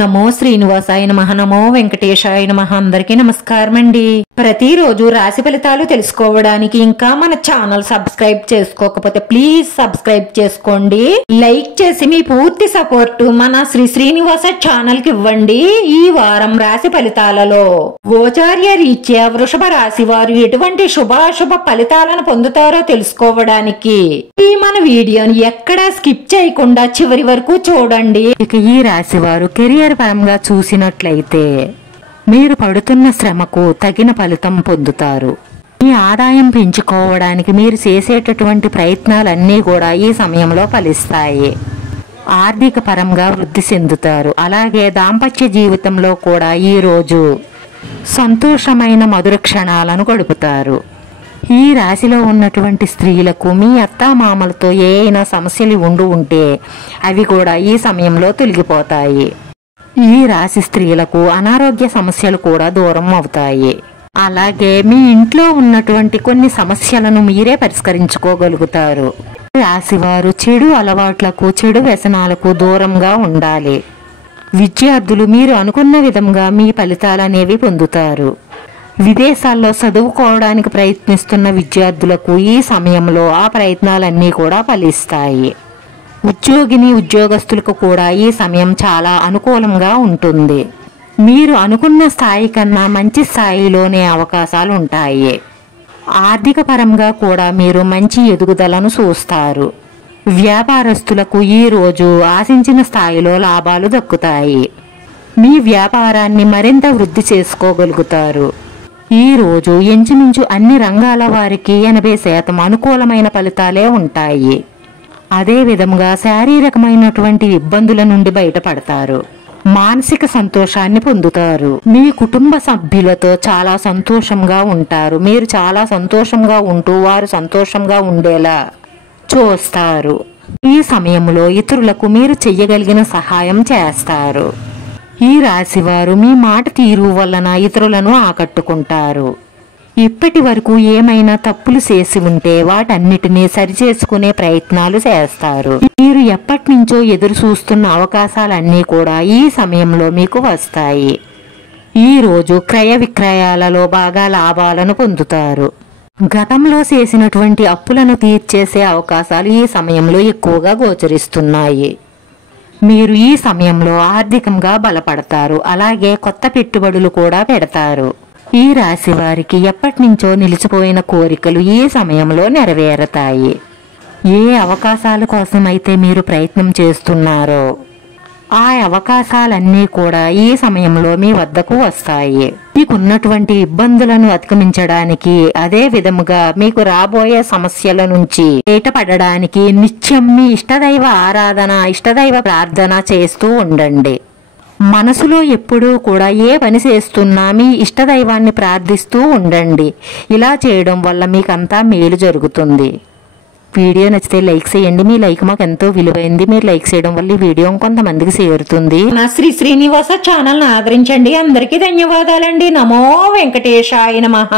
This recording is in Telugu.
నమో శ్రీనివాసాయ నమః, నమో వెంకటేశాయ నమః. అందరికీ నమస్కారం అండి. ప్రతిరోజు రాశి ఫలితాలు తెలుసుకోవడానికి ఇంకా మన ఛానల్ సబ్స్క్రైబ్ చేసుకోకపోతే ప్లీజ్ సబ్స్క్రైబ్ చేసుకోండి. లైక్ చేసి మీ పూర్తి సపోర్ట్ మన శ్రీనివాస ఛానల్ కి ఇవ్వండి. ఈ వారం రాశి ఫలితాలలో గోచార్య రీత్యా వృషభ రాశి వారు ఎటువంటి శుభాశుభ ఫలితాలను పొందుతారో తెలుసుకోవడానికి ఈ మన వీడియోని ఎక్కడా స్కిప్ చేయకుండా చివరి వరకు చూడండి. ఇక ఈ రాశి వారు కెరియర్ పరంగా చూసినట్లయితే మీరు పడుతున్న శ్రమకు తగిన ఫలితం పొందుతారు. మీ ఆదాయం పెంచుకోవడానికి మీరు చేసేటటువంటి ప్రయత్నాలన్నీ కూడా ఈ సమయంలో ఫలిస్తాయి. ఆర్థిక పరంగా వృద్ధి చెందుతారు. అలాగే దాంపత్య జీవితంలో కూడా ఈ రోజు సంతోషమైన మధుర క్షణాలను గడుపుతారు. ఈ రాశిలో ఉన్నటువంటి స్త్రీలకు మీ అత్తామామలతో ఏమైనా సమస్యలు ఉంటే అవి కూడా ఈ సమయంలో తొలగిపోతాయి. ఈ రాశి స్త్రీలకు అనారోగ్య సమస్యలు కూడా దూరం అవుతాయి. అలాగే మీ ఇంట్లో ఉన్నటువంటి కొన్ని సమస్యలను మీరే పరిష్కరించుకోగలుగుతారు. రాశివారు చెడు అలవాట్లకు చెడు వ్యసనాలకు దూరంగా ఉండాలి. విద్యార్థులు మీరు అనుకున్న విధంగా మీ ఫలితాలనేవి పొందుతారు. విదేశాల్లో చదువుకోవడానికి ప్రయత్నిస్తున్న విద్యార్థులకు ఈ సమయంలో ఆ ప్రయత్నాలన్నీ కూడా ఫలిస్తాయి. ఉద్యోగస్తులకు కూడా ఈ సమయం చాలా అనుకూలంగా ఉంటుంది. మీరు అనుకున్న స్థాయి కన్నా మంచి స్థాయిలోనే అవకాశాలు ఉంటాయి. ఆర్థిక పరంగా కూడా మీరు మంచి ఎదుగుదలను చూస్తారు. వ్యాపారస్తులకు ఈ రోజు ఆశించిన స్థాయిలో లాభాలు దక్కుతాయి. మీ వ్యాపారాన్ని మరింత వృద్ధి చేసుకోగలుగుతారు. ఈ రోజు ఇంచుమించు అన్ని రంగాల వారికి 80% అనుకూలమైన ఫలితాలే ఉంటాయి. అదే విధంగా శారీరకమైనటువంటి ఇబ్బందుల నుండి బయటపడతారు. మానసిక సంతోషాన్ని పొందుతారు. మీ కుటుంబ సభ్యులతో చాలా సంతోషంగా ఉంటారు. మీరు చాలా సంతోషంగా ఉంటూ వారు సంతోషంగా ఉండేలా చూస్తారు. ఈ సమయంలో ఇతరులకు మీరు చెయ్యగలిగిన సహాయం చేస్తారు. ఈ రాశివారు మీ మాట తీరు వలన ఇతరులను ఆకట్టుకుంటారు. ఇప్పటి వరకు ఏమైనా తప్పులు చేసి ఉంటే వాటన్నిటినీ సరిచేసుకునే ప్రయత్నాలు చేస్తారు. మీరు ఎప్పటి నుంచో ఎదురు చూస్తున్న అవకాశాలన్నీ కూడా ఈ సమయంలో మీకు వస్తాయి. ఈ రోజు క్రయ విక్రయాలలో బాగా లాభాలను పొందుతారు. గతంలో చేసినటువంటి అప్పులను తీర్చేసే అవకాశాలు ఈ సమయంలో ఎక్కువగా గోచరిస్తున్నాయి. మీరు ఈ సమయంలో ఆర్థికంగా బలపడతారు. అలాగే కొత్త పెట్టుబడులు కూడా పెడతారు. ఈ రాశి వారికి ఎప్పటి నుంచో నిలిచిపోయిన కోరికలు ఈ సమయంలో నెరవేరుతాయి. ఏ అవకాశాల కోసమైతే మీరు ప్రయత్నం చేస్తున్నారో ఆ అవకాశాలన్నీ కూడా ఈ సమయంలో మీ వద్దకు వస్తాయి. మీకున్నటువంటి ఇబ్బందులను అధిగమించడానికి, అదే విధముగా మీకు రాబోయే సమస్యల నుంచి బయటపడడానికి నిత్యం మీ ఇష్టదైవ ఆరాధన, ఇష్టదైవ ప్రార్థన చేస్తూ ఉండండి. మనసులో ఎప్పుడూ కూడా ఏ పని చేస్తున్నా మీ ఇష్టదైవాన్ని ప్రార్థిస్తూ ఉండండి. ఇలా చేయడం వల్ల మీకంతా మేలు జరుగుతుంది. వీడియో నచ్చితే లైక్ చేయండి. మీ లైక్ మాకు ఎంతో విలువైంది. మీరు లైక్ చేయడం వల్ల ఈ వీడియో కొంతమందికి చేరుతుంది. నా శ్రీనివాస ఛానల్ ఆదరించండి. అందరికీ ధన్యవాదాలండి. నమో వెంకటేశాయ నమః.